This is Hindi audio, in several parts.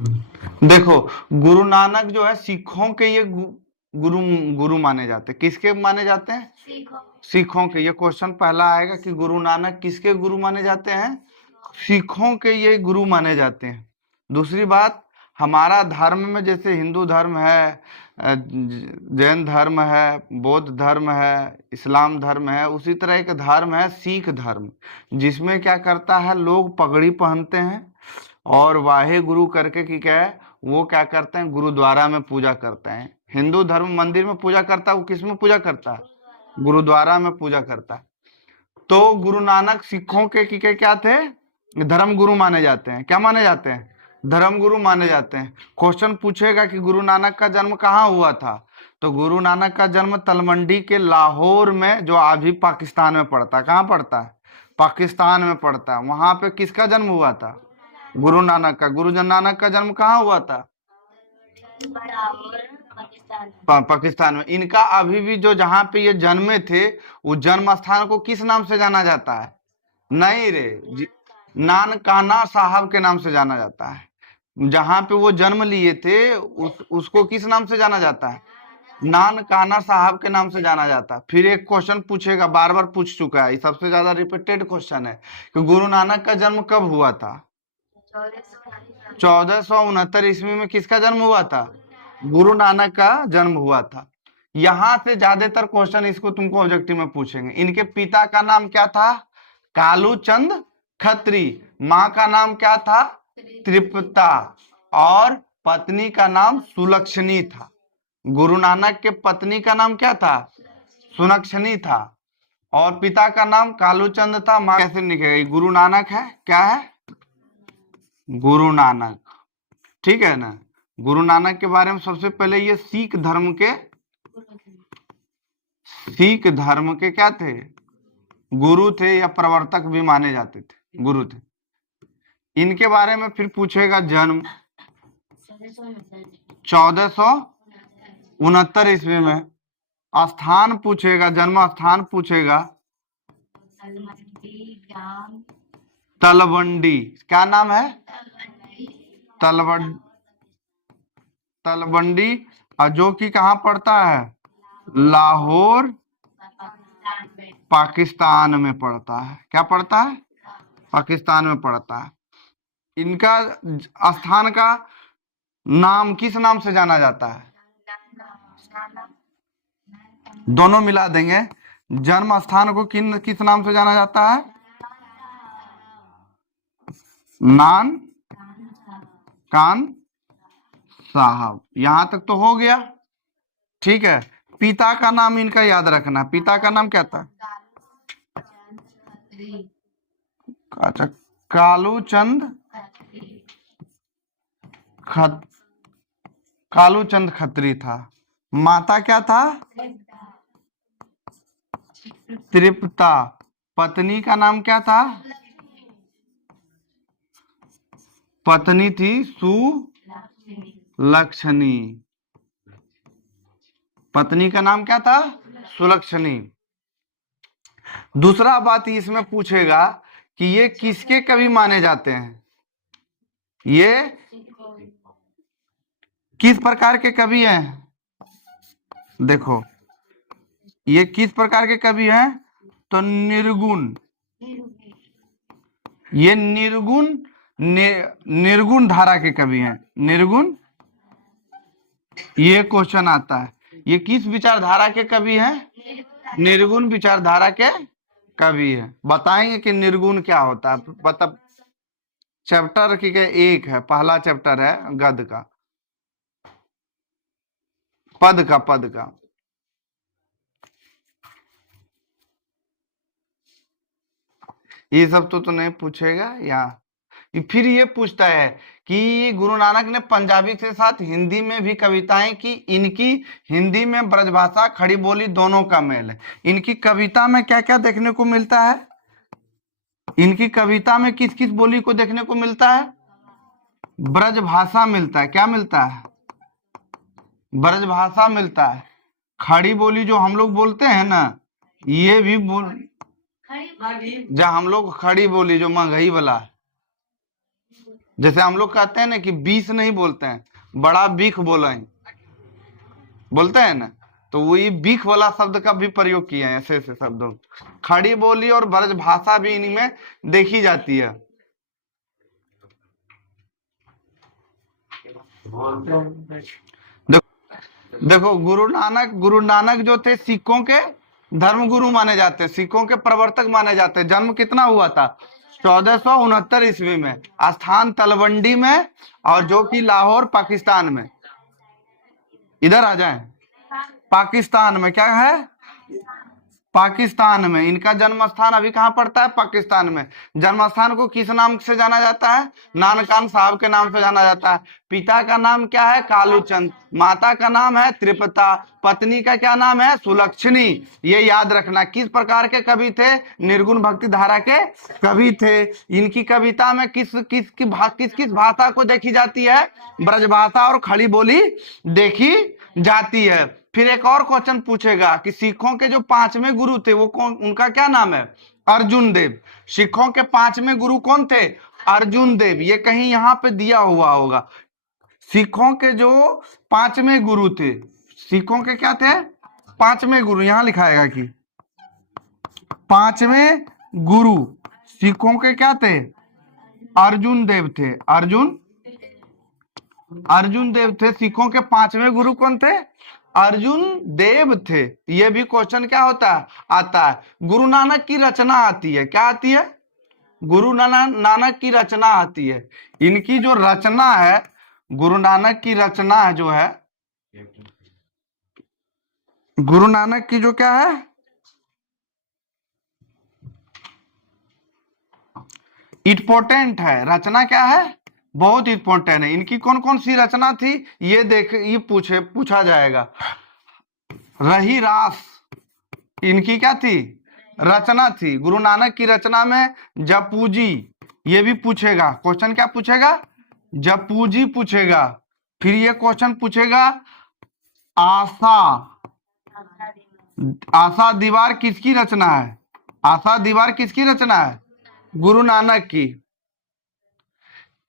देखो, गुरु नानक जो है सिखों के ये गुरु गुरु माने जाते हैं। किसके माने जाते हैं? सिखों के। ये क्वेश्चन पहला आएगा कि गुरु नानक किसके गुरु माने जाते हैं? सिखों के ये गुरु माने जाते हैं। दूसरी बात, हमारा धर्म में जैसे हिंदू धर्म है, जैन धर्म है, बौद्ध धर्म है, इस्लाम धर्म है, उसी तरह एक धर्म है सिख धर्म, जिसमें क्या करता है, लोग पगड़ी पहनते हैं और वाहे गुरु करके कि क्या है, वो क्या करते हैं, गुरुद्वारा में पूजा करते हैं। हिंदू धर्म मंदिर में पूजा करता है, वो किस में पूजा करता है? गुरुद्वारा में पूजा करता है। तो गुरु नानक सिखों के क्या थे? धर्म गुरु माने जाते हैं। क्या माने जाते हैं? धर्म गुरु माने जाते हैं। क्वेश्चन पूछेगा कि गुरु नानक का जन्म कहाँ हुआ था, तो गुरु नानक का जन्म तलवंडी के लाहौर में, जो अभी पाकिस्तान में पड़ता है। कहाँ पड़ता है? पाकिस्तान में पड़ता है। वहां पे किसका जन्म हुआ था? गुरु नानक का। गुरु नानक का जन्म कहाँ हुआ था? पाकिस्तान में। इनका अभी भी जो जहां पे ये जन्मे थे, उस जन्म स्थान को किस नाम से जाना जाता है? नहीं रे, नानकाना साहब के नाम से जाना जाता है। जहां पे वो जन्म लिए थे, उसको किस नाम से जाना जाता है? नानकाना साहब के नाम से जाना जाता है। फिर एक क्वेश्चन पूछेगा, बार बार पूछ चुका है, ये सबसे ज्यादा रिपीटेड क्वेश्चन है कि गुरु नानक का जन्म कब हुआ था? 1469 ईस्वी में किसका जन्म हुआ था? गुरु नानक का जन्म हुआ था। यहां से ज्यादातर क्वेश्चन इसको तुमको ऑब्जेक्टिव में पूछेंगे। इनके पिता का नाम क्या था? कालूचंद खत्री। माँ का नाम क्या था? तृप्ता। और पत्नी का नाम सुलक्षणी था। गुरु नानक के पत्नी का नाम क्या था? सुलक्षणी था। और पिता का नाम कालूचंद था। माँ कैसे लिखेगा? गुरु नानक है, क्या है? गुरु नानक। ठीक है ना? गुरु नानक के बारे में सबसे पहले, ये सिख धर्म के क्या थे? गुरु थे, या प्रवर्तक भी माने जाते थे, गुरु थे। इनके बारे में फिर पूछेगा जन्म 1469 ईस्वी में। स्थान पूछेगा, जन्म स्थान पूछेगा तलवंडी। क्या नाम है? तलवंडी, और जो कि कहाँ पड़ता है? लाहौर, पाकिस्तान में पड़ता है। क्या पड़ता है? पाकिस्तान में पड़ता है। इनका स्थान का नाम किस नाम से जाना जाता है? दोनों मिला देंगे। जन्म स्थान को किस नाम से जाना जाता है? नान कान साहब। यहां तक तो हो गया। ठीक है। पिता का नाम इनका याद रखना। पिता का नाम क्या था? अच्छा, कालूचंद खत्री था। माता क्या था? तृप्ता। पत्नी का नाम क्या था? पत्नी थी सुलक्षणी। पत्नी का नाम क्या था? सुलक्षणी। दूसरा बात इसमें पूछेगा कि ये किसके कवि माने जाते हैं? ये किस प्रकार के कवि हैं? देखो, ये किस प्रकार के कवि हैं? तो निर्गुण। ये निर्गुण धारा के कवि हैं। निर्गुण, ये क्वेश्चन आता है। ये किस विचारधारा के कवि हैं? निर्गुण विचारधारा के कवि है। बताएंगे कि निर्गुण क्या होता है। मतलब चैप्टर की एक है, पहला चैप्टर है गद का, पद का। ये सब तो नहीं पूछेगा। या फिर ये पूछता है कि गुरु नानक ने पंजाबी के साथ हिंदी में भी कविताएं की। इनकी हिंदी में ब्रजभाषा, खड़ी बोली दोनों का मेल है। इनकी कविता में क्या क्या देखने को मिलता है? इनकी कविता में किस किस बोली को देखने को मिलता है? ब्रजभाषा मिलता है। क्या मिलता है? ब्रजभाषा मिलता है। खड़ी बोली जो हम लोग बोलते हैं ना, ये भी जहाँ हम लोग खड़ी बोली जो महंगाई वाला है, जैसे हम लोग कहते हैं ना कि 20 नहीं बोलते हैं, बड़ा बीख बोला है, बोलते हैं ना, तो वो ये बीख वाला शब्द का भी प्रयोग किया है। ऐसे ऐसे शब्दों, खड़ी बोली और ब्रज भाषा भी इनमें देखी जाती है। देखो गुरु नानक जो थे सिखों के धर्म गुरु माने जाते हैं, सिखों के प्रवर्तक माने जाते हैं। जन्म कितना हुआ था? 1469 ईस्वी में, स्थान तलवंडी में, और जो कि लाहौर पाकिस्तान में। इधर आ जाए, पाकिस्तान में, क्या है? पाकिस्तान में। इनका जन्म स्थान अभी कहाँ पड़ता है? पाकिस्तान में। जन्म स्थान को किस नाम से जाना जाता है? नानकान साहब के नाम से जाना जाता है। पिता का नाम क्या है? कालूचंद। माता का नाम है त्रिपता। पत्नी का क्या नाम है? सुलक्षणी। ये याद रखना। किस प्रकार के कवि थे? निर्गुण भक्ति धारा के कवि थे। इनकी कविता में किस किस भाषा को देखी जाती है? ब्रजभाषा और खड़ी बोली देखी जाती है। फिर एक और क्वेश्चन पूछेगा कि सिखों के जो 5वें गुरु थे वो कौन, उनका क्या नाम है? अर्जुन देव। सिखों के 5वें गुरु कौन थे? अर्जुन देव। ये कहीं यहाँ पे दिया हुआ होगा। सिखों के जो 5वें गुरु थे, सिखों के क्या थे? 5वें गुरु। यहां लिखाएगा कि 5वें गुरु सिखों के क्या थे? अर्जुन देव थे। अर्जुन देव थे। सिखों के 5वें गुरु कौन थे? अर्जुन देव थे। ये भी क्वेश्चन क्या होता है? आता है। गुरु नानक की रचना आती है, क्या आती है? गुरु नानक की रचना आती है। इनकी जो रचना है, गुरु नानक की रचना है जो है, गुरु नानक की जो क्या है, इंपॉर्टेंट है। रचना क्या है? बहुत इंपॉर्टेंट है। इनकी कौन कौन सी रचना थी ये ये पूछा जाएगा। रही रास इनकी क्या थी? रचना थी। गुरु नानक की रचना में जपूजी, ये भी पूछेगा। क्वेश्चन क्या पूछेगा? जपूजी पूछेगा। फिर ये क्वेश्चन पूछेगा आशा दीवार किसकी रचना है? आशा दीवार किसकी रचना है? गुरु नानक की।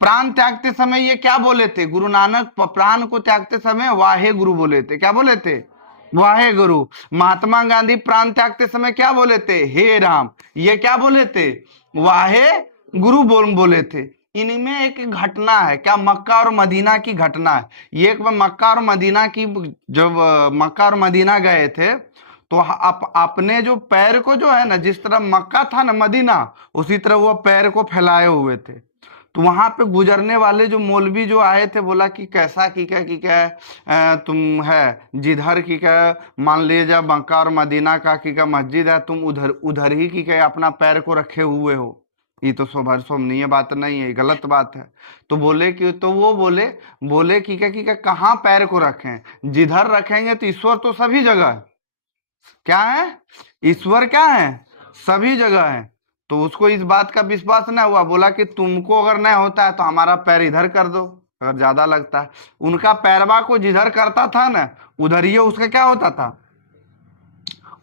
प्राण त्यागते समय ये क्या बोले थे? गुरु नानक प्राण को त्यागते समय वाहे गुरु बोले थे। क्या बोले थे? वाहे गुरु। महात्मा गांधी प्राण त्यागते समय क्या बोले थे? हे राम। ये क्या बोले थे? वाहे गुरु बोले थे। इनमें एक घटना है, क्या? मक्का और मदीना की घटना है। ये एक बार मक्का और मदीना की, जब मक्का और मदीना गए थे तो अपने जो पैर को जो है ना, जिस तरह मक्का था ना मदीना, उसी तरह वो पैर को फैलाए हुए थे। तो वहां पे गुजरने वाले जो मौलवी जो आए थे, बोला कि कैसा की क्या तुम है जिधर की क्या, मान लीजिए मक्का और मदीना का की क्या मस्जिद है, तुम उधर ही की क्या अपना पैर को रखे हुए हो। ये तो शोभनीय बात नहीं है, गलत बात है। तो बोले कि, तो वो बोले कि क्या कहाँ पैर को रखें? जिधर रखेंगे तो ईश्वर तो सभी जगह है। क्या है? ईश्वर क्या है? सभी जगह है। तो उसको इस बात का विश्वास नहीं हुआ। बोला कि तुमको अगर नहीं होता है तो हमारा पैर इधर कर दो, अगर ज्यादा लगता है। उनका पैरवा को जिधर करता था ना, उधर ही उसका क्या होता था?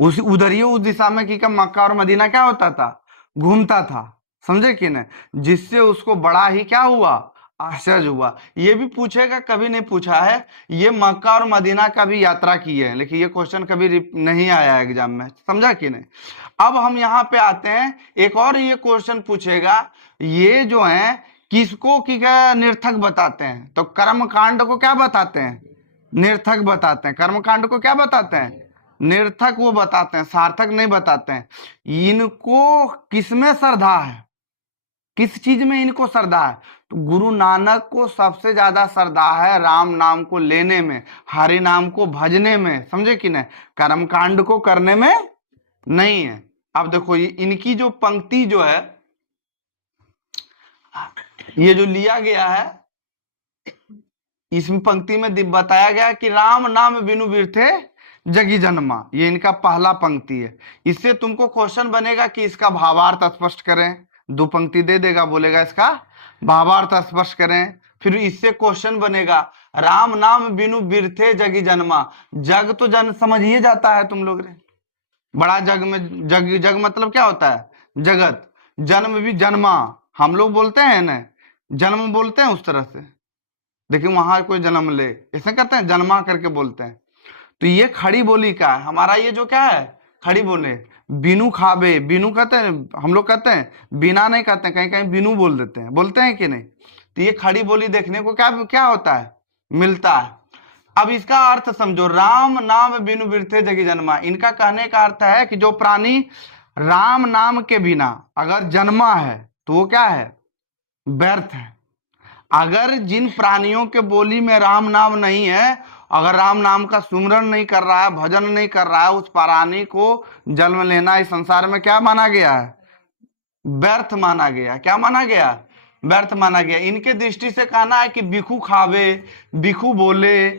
उधर ही उस दिशा में कि मक्का और मदीना क्या होता था? घूमता था। समझे कि नहीं? जिससे उसको बड़ा ही क्या हुआ? आश्चर्य हुआ। ये भी पूछेगा, कभी नहीं पूछा है। ये मक्का और मदीना का भी यात्रा की है, लेकिन ये क्वेश्चन कभी नहीं आया एग्जाम में। समझा कि नहीं? अब हम यहाँ पे आते हैं, एक और ये क्वेश्चन पूछेगा, ये जो है किसको की क्या निर्थक बताते हैं? तो कर्मकांड को क्या बताते हैं? निर्थक बताते हैं। कर्मकांड को क्या बताते हैं? निर्थक वो बताते हैं, सार्थक नहीं बताते हैं। इनको किसमें श्रद्धा है? किस चीज में इनको श्रद्धा है? तो गुरु नानक को सबसे ज्यादा श्रद्धा है राम नाम को लेने में, हरि नाम को भजने में। समझे कि नहीं? कर्मकांड को करने में नहीं है। अब देखो ये इनकी जो पंक्ति जो है, ये जो लिया गया है, इसमें पंक्ति में बताया गया कि राम नाम बिनु बिरथे जगी जन्मा। ये इनका पहला पंक्ति है। इससे तुमको क्वेश्चन बनेगा कि इसका भावार्थ स्पष्ट करें। 2 पंक्ति दे देगा, बोलेगा इसका भावार्थ स्पष्ट करें। फिर इससे क्वेश्चन बनेगा, राम नाम बिनु बिरथे जगी जन्मा। जग तो जन समझ ही जाता है तुम लोग ने, बड़ा जग में, जग मतलब क्या होता है? जगत। जन्म भी जन्मा, हम लोग बोलते हैं ना जन्म बोलते हैं उस तरह से, देखिए वहां कोई जन्म ले ऐसे करते हैं, जन्मा करके बोलते हैं। तो ये खड़ी बोली का है हमारा, ये जो क्या है खड़ी बोले। बिनु खाबे, बिनु कहते हैं, हम लोग कहते हैं बिना नहीं कहते हैं, कहीं कहीं बिनु बोल देते हैं, बोलते हैं कि नहीं। तो ये खड़ी बोली देखने को क्या क्या होता है, मिलता है। अब इसका अर्थ समझो, राम नाम बिनु बिरथे जगी जन्मा। इनका कहने का अर्थ है कि जो प्राणी राम नाम के बिना अगर जन्मा है तो वो क्या है, व्यर्थ है। अगर जिन प्राणियों के बोली में राम नाम नहीं है, अगर राम नाम का सुमरन नहीं कर रहा है, भजन नहीं कर रहा है, उस प्राणी को जन्म लेना इस संसार में क्या माना गया है, व्यर्थ माना गया। क्या माना गया, व्यर्थ माना गया। इनके दृष्टि से कहना है कि भिखू खावे, भिखू बोले,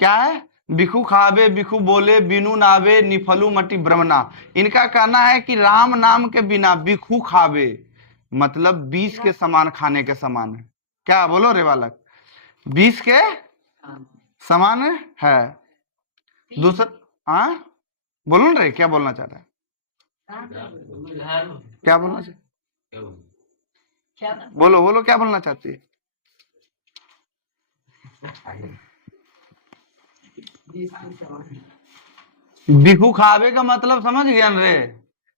क्या है, भिखू खावे, भिखू बोले, बिनु नावे निफलू मटी ब्रह्मणा। इनका कहना है कि राम नाम के बिना भिखू खावे मतलब 20 के समान खाने के समान है। क्या बोलो रे बालक, 20 के समान है। दूसरा हाँ बोलो ना रे, क्या बोलना चाह रहा है, क्या बोलना चाह, बोलो बोलो क्या बोलना चाहती है। भिखू खावे का मतलब समझ गया न रे,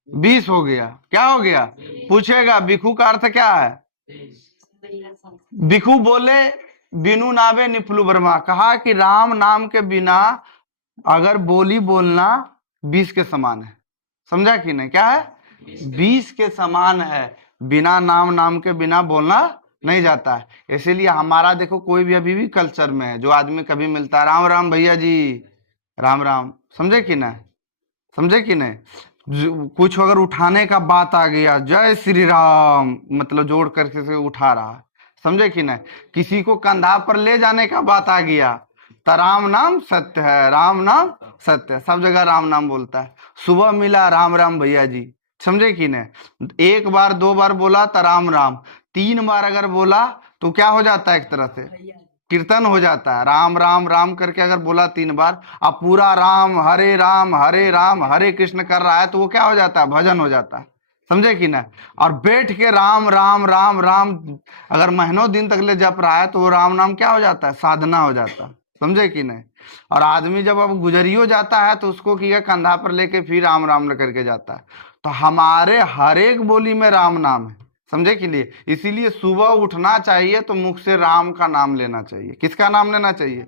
20 हो गया। क्या हो गया, पूछेगा भिखू का अर्थ क्या है। भिखू बोले बिनु नावे निफलू वर्मा, कहा कि राम नाम के बिना अगर बोली बोलना 20 के समान है। समझा कि नहीं, क्या है, 20 के समान है। बिना नाम, नाम के बिना बोलना नहीं जाता है। इसीलिए हमारा देखो कोई भी अभी भी कल्चर में है, जो आदमी कभी मिलता है, राम राम भैया जी, राम राम, समझे कि नहीं, समझे कि नहीं। कुछ अगर उठाने का बात आ गया, जय श्री राम मतलब जोड़ करके से उठा रहा है, समझे कि नहीं। किसी को कंधा पर ले जाने का बात आ गया तो राम नाम सत्य है, राम नाम सत्य है, सब जगह राम नाम बोलता है। सुबह मिला राम राम भैया जी, समझे कि नहीं। एक बार दो बार बोला तो राम राम, 3 बार अगर बोला तो क्या हो जाता है, एक तरह से कीर्तन हो जाता है। राम राम राम करके अगर बोला 3 बार, अब पूरा राम राम हरे कृष्ण कर रहा है तो वो क्या हो जाता है, भजन हो जाता है, समझे कि ना। और बैठ के राम राम राम राम अगर महीनों दिन तक ले जप रहा है तो वो राम नाम क्या हो जाता है, साधना हो जाता है, समझे कि नहीं। और आदमी जब अब गुजरियो जाता है तो उसको किया कंधा पर लेके फिर राम राम करके जाता है। तो हमारे हर एक बोली में राम नाम है, समझे कि लिए। इसीलिए सुबह उठना चाहिए तो मुख से राम का नाम लेना चाहिए। किसका नाम लेना चाहिए,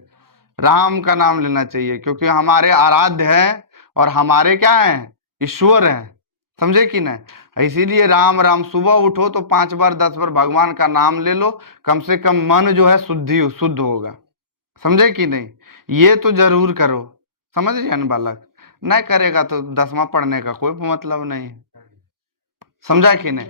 राम का नाम लेना चाहिए, क्योंकि हमारे आराध्य हैं और हमारे क्या हैं, ईश्वर हैं, समझे कि नहीं। इसीलिए राम राम, सुबह उठो तो 5 बार 10 बार भगवान का नाम ले लो, कम से कम मन जो है शुद्ध होगा, समझे कि नहीं। ये तो जरूर करो, समझ गया ना बालक। नहीं करेगा तो 10वां पढ़ने का कोई मतलब नहीं, समझा कि नहीं।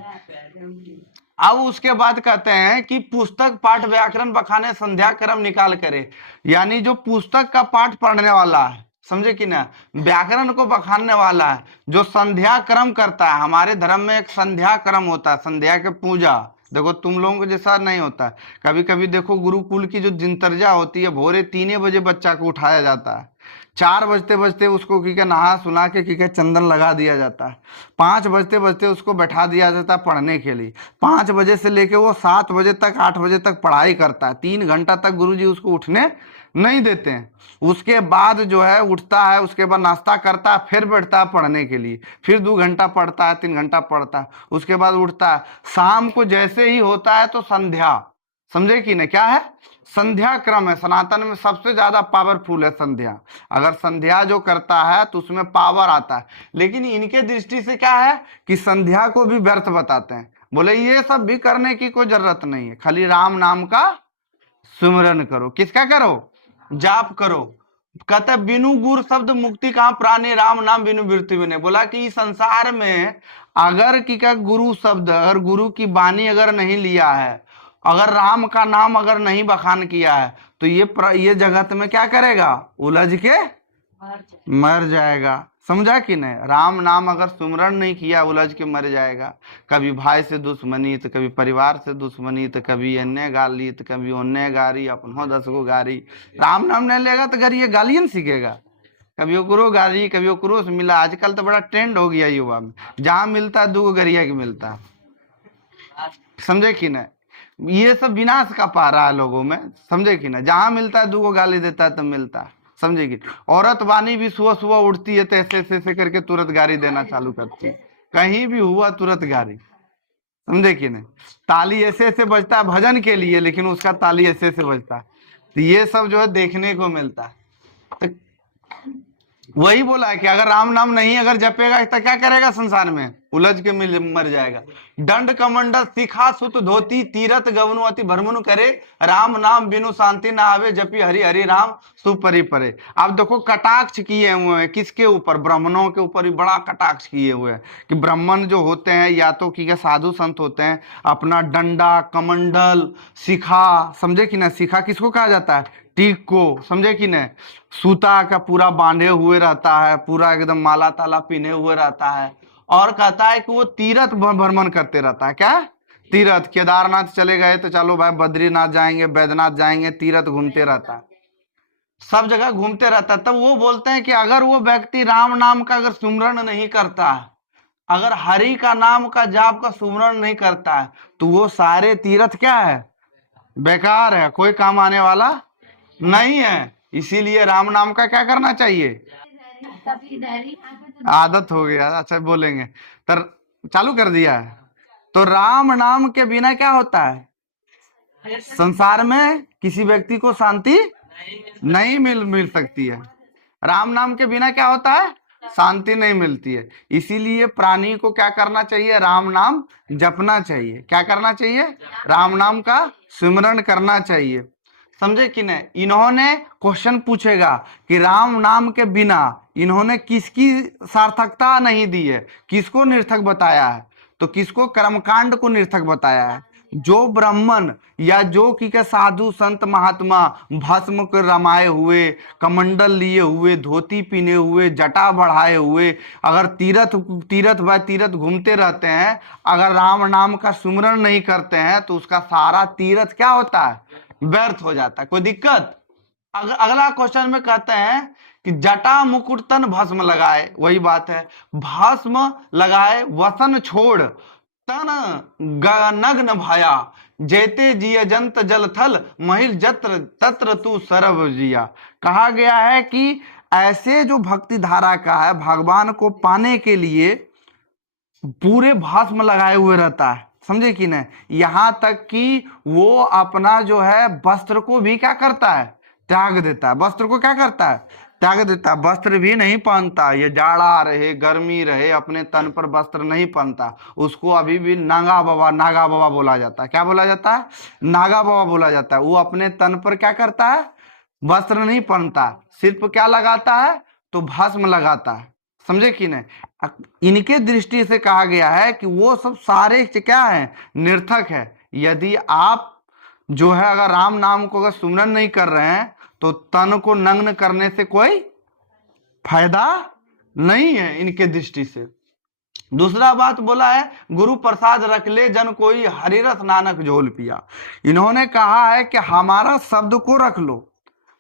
अब उसके बाद कहते हैं कि पुस्तक पाठ व्याकरण बखाने संध्या क्रम निकाल करे, यानी जो पुस्तक का पाठ पढ़ने वाला है, समझे कि ना, व्याकरण को बखानने वाला है, जो संध्या क्रम करता है। हमारे धर्म में एक संध्या क्रम होता है, संध्या के पूजा। देखो तुम लोगों के जैसा नहीं होता है, कभी कभी देखो गुरुकुल की जो दिनचर्या होती है, भोरे 3 बजे बच्चा को उठाया जाता है, 4 बजते बजते उसको की नहा सुना के चंदन लगा दिया जाता है, 5 बजते बजते उसको बैठा दिया जाता है पढ़ने के लिए। 5 बजे से लेके वो 7 बजे तक 8 बजे तक पढ़ाई करता है, 3 घंटा तक गुरुजी उसको उठने नहीं देते हैं। उसके बाद जो है उठता है, उसके बाद नाश्ता करता है, फिर बैठता है पढ़ने के लिए, फिर 2 घंटा पढ़ता है, 3 घंटा पढ़ता है, उसके बाद उठता है। शाम को जैसे ही होता है तो संध्या, समझे कि नहीं, क्या है, संध्या क्रम है। सनातन में सबसे ज्यादा पावरफुल है संध्या। अगर संध्या जो करता है तो उसमें पावर आता है। लेकिन इनके दृष्टि से क्या है कि संध्या को भी व्यर्थ बताते हैं, बोले ये सब भी करने की कोई जरूरत नहीं है, खाली राम नाम का सुमिरन करो। किसका करो, जाप करो। कहते बिनु गुरु शब्द मुक्ति कहाँ प्राणी, राम नाम बिनु मृत्यु बिने। बोला कि इस संसार में अगर की का गुरु शब्द, अगर गुरु की वाणी अगर नहीं लिया है, अगर राम का नाम अगर नहीं बखान किया है, तो ये जगत में क्या करेगा, उलझ के मर जाएगा, समझा कि नहीं। राम नाम अगर सुमरण नहीं किया, उलझ के मर जाएगा। कभी भाई से दुश्मनी तो कभी परिवार से दुश्मनी, तो कभी अन्य गाली तो कभी अन्य गारी, अपनो 10 गो गारी। राम नाम नहीं लेगा तो अगर ये गालियन सीखेगा, कभी ओकरो गाली कभी ओकरो से मिला। आजकल तो बड़ा ट्रेंड हो गया युवा में, जहां मिलता है 2 गो गरिया के मिलता है, समझे कि नहीं। ये सब विनाश का पा रहा है लोगों में, समझे कि ना। जहां मिलता है 2 को गाली देता है, तब मिलता है, समझे कि। औरत वानी भी सुबह सुबह उठती है तो ऐसे ऐसे ऐसे करके तुरंत गाली देना चालू करती है, कहीं भी हुआ तुरंत गाली, समझे कि नहीं। ताली ऐसे ऐसे बजता है भजन के लिए, लेकिन उसका ताली ऐसे ऐसे बजता है। तो ये सब जो है देखने को मिलता है। तो वही बोला है कि अगर राम नाम नहीं अगर जपेगा तो क्या करेगा, संसार में उलझ के मर जाएगा। दंड कमंडल शिखा सुत धोती तीरथ गवनुअति भ्रमनु करे, राम नाम बिनु शांति ना आवे, जपी हरि हरि राम सुपरि परे। आप देखो कटाक्ष किए हुए हैं किसके ऊपर, ब्राह्मणों के ऊपर भी बड़ा कटाक्ष किए हुए हैं कि ब्राह्मण जो होते हैं या तो कि साधु संत होते हैं, अपना डंडा कमंडल शिखा, समझे कि ना, शिखा किसको कहा जाता है, टीक को, समझे कि नहीं, सूता का पूरा बांधे हुए रहता है, पूरा एकदम माला ताला पीने हुए रहता है। और कहता है कि वो तीर्थ भ्रमण करते रहता है, क्या तीर्थ, केदारनाथ चले गए तो चलो भाई बद्रीनाथ जाएंगे, बैद्यनाथ जाएंगे, तीर्थ घूमते रहता है, सब जगह घूमते रहता है। तब वो बोलते हैं कि अगर वो व्यक्ति राम नाम का अगर सुमरण नहीं करता है, अगर हरि का नाम का जाप का सुमरण नहीं करता है, तो वो सारे तीर्थ क्या है, बेकार है, कोई काम आने वाला नहीं है। इसीलिए राम नाम का क्या करना चाहिए, आदत हो गया, अच्छा बोलेंगे तो चालू कर दिया है। तो राम नाम के बिना क्या होता है, संसार में किसी व्यक्ति को शांति नहीं मिल सकती है। राम नाम के बिना क्या होता है, शांति नहीं मिलती है। इसीलिए प्राणी को क्या करना चाहिए, राम नाम जपना चाहिए। क्या करना चाहिए, राम नाम का सिमरण करना चाहिए, समझे कि नहीं। इन्होंने क्वेश्चन पूछेगा कि राम नाम के बिना इन्होंने किसकी सार्थकता नहीं दी है, किसको निर्थक बताया है, तो किसको, कर्मकांड को निर्थक बताया है। जो ब्राह्मण या जो कि के साधु संत महात्मा भस्म को रमाए हुए, कमंडल लिए हुए, धोती पीने हुए, जटा बढ़ाए हुए, अगर तीर्थ तीर्थ व तीर्थ घूमते रहते हैं, अगर राम नाम का सुमरण नहीं करते हैं, तो उसका सारा तीर्थ क्या होता है, व्यर्थ हो जाता है। कोई दिक्कत। अगला क्वेश्चन में कहते हैं कि जटा मुकुट तन भस्म लगाए, वही बात है, भस्म लगाए वसन छोड़ तन नग्न भया, जेते जिय जंत जल थल महिल जत्र तत्र तू सरव जिया। कहा गया है कि ऐसे जो भक्ति धारा का है, भगवान को पाने के लिए पूरे भस्म लगाए हुए रहता है, समझे कि नहीं। यहां तक कि वो अपना जो है वस्त्र को भी क्या करता है, त्याग देता है। वस्त्र को क्या करता है, त्याग देता है, वस्त्र भी नहीं पहनता। ये जाड़ा रहे गर्मी रहे, अपने तन पर वस्त्र नहीं पहनता। उसको अभी भी नागा बाबा बोला जाता है। क्या बोला जाता है, नागा बाबा बोला जाता है। वो अपने तन पर क्या करता है, वस्त्र नहीं पहनता, सिर्फ क्या लगाता है, तो भस्म लगाता है, समझे कि नहीं। इनके दृष्टि से कहा गया है कि वो सब सारे क्या है, निर्थक है। यदि आप जो है अगर राम नाम को अगर सुमरन नहीं कर रहे हैं, तो तन को नग्न करने से कोई फायदा नहीं है इनके दृष्टि से। दूसरा बात बोला है, गुरु प्रसाद रख ले जन कोई, हरिरस नानक झोल पिया। इन्होंने कहा है कि हमारा शब्द को रख लो,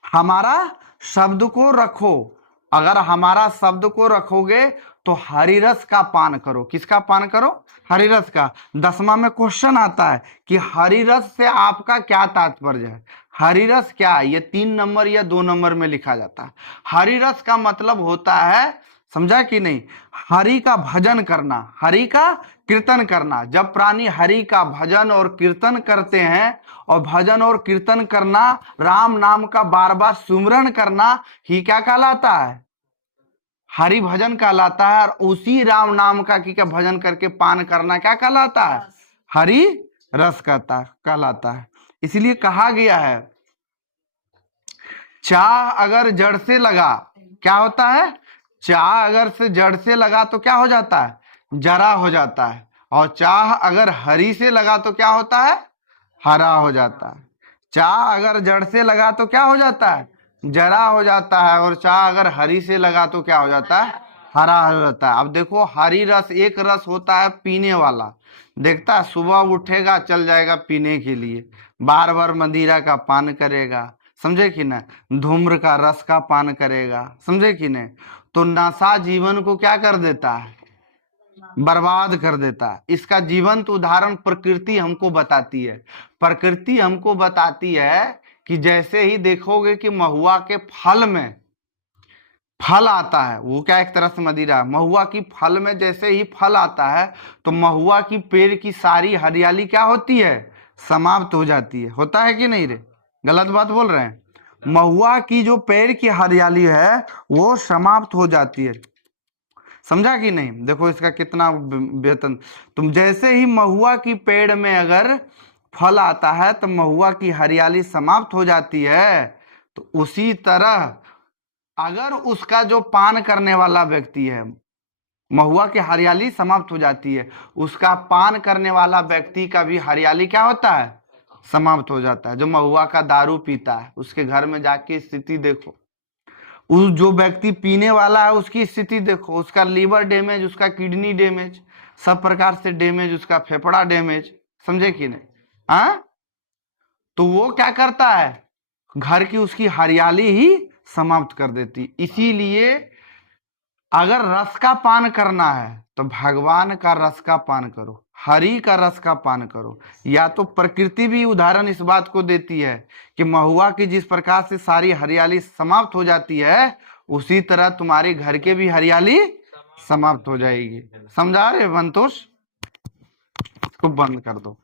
हमारा शब्द को रखो। अगर हमारा शब्द को रखोगे तो हरिरस का पान करो। किसका पान करो, हरिरस का। 10वां में क्वेश्चन आता है कि हरिरस से आपका क्या तात्पर्य है। हरिरस क्या है, ये 3 नंबर या 2 नंबर में लिखा जाता है। हरिरस का मतलब होता है, समझा कि नहीं, हरि का भजन करना, हरि का कीर्तन करना। जब प्राणी हरि का भजन और कीर्तन करते हैं, और भजन और कीर्तन करना, राम नाम का बार बार सुमरण करना ही क्या कहलाता है, हरि भजन कहलाता है। और उसी राम नाम का की का भजन करके पान करना क्या कहलाता है, हरि रस कहलाता है। इसलिए कहा गया है, चाह अगर जड़ से लगा, क्या होता है, चाह अगर से जड़ से लगा तो क्या हो जाता है, जरा हो जाता है। और चाह अगर हरि से लगा तो क्या होता है, हरा हो जाता है। चाह अगर जड़ से लगा तो क्या हो जाता है, जरा हो जाता है। और चाह अगर हरि से लगा तो क्या हो जाता है, हरा हो जाता है। अब देखो, हरी रस एक रस होता है पीने वाला, देखता है सुबह उठेगा चल जाएगा पीने के लिए, बार बार मदिरा का पान करेगा, समझे कि न, धूम्र का रस का पान करेगा, समझे कि नहीं। तो नशा जीवन को क्या कर देता है, बर्बाद कर देता है। इसका जीवंत उदाहरण प्रकृति हमको बताती है। प्रकृति हमको बताती है कि जैसे ही देखोगे कि महुआ के फल में फल आता है, वो क्या एक तरह से मदिरा है, महुआ की फल में जैसे ही फल आता है तो महुआ की पेड़ की सारी हरियाली क्या होती है, समाप्त हो जाती है। होता है कि नहीं रे, गलत बात बोल रहे हैं? महुआ की जो पेड़ की हरियाली है वो समाप्त हो जाती है। समझा कि नहीं? देखो इसका कितना वेतन। तुम जैसे ही महुआ की पेड़ में अगर फल आता है तो महुआ की हरियाली समाप्त हो जाती है, तो उसी तरह अगर उसका जो पान करने वाला व्यक्ति है, महुआ की हरियाली समाप्त हो जाती है, उसका पान करने वाला व्यक्ति का भी हरियाली क्या होता है, समाप्त हो जाता है। जो महुआ का दारू पीता है उसके घर में जाके स्थिति देखो, उस जो व्यक्ति पीने वाला है उसकी स्थिति देखो, उसका लीवर डैमेज, उसका किडनी डैमेज, सब प्रकार से डैमेज, उसका फेफड़ा डैमेज। समझे कि नहीं? हाँ, तो वो क्या करता है, घर की उसकी हरियाली ही समाप्त कर देती। इसीलिए अगर रस का पान करना है तो भगवान का रस का पान करो, हरि का रस का पान करो। या तो प्रकृति भी उदाहरण इस बात को देती है कि महुआ की जिस प्रकार से सारी हरियाली समाप्त हो जाती है, उसी तरह तुम्हारे घर के भी हरियाली समाप्त हो जाएगी। समझा रहे बंतोष? इसको बंद कर दो।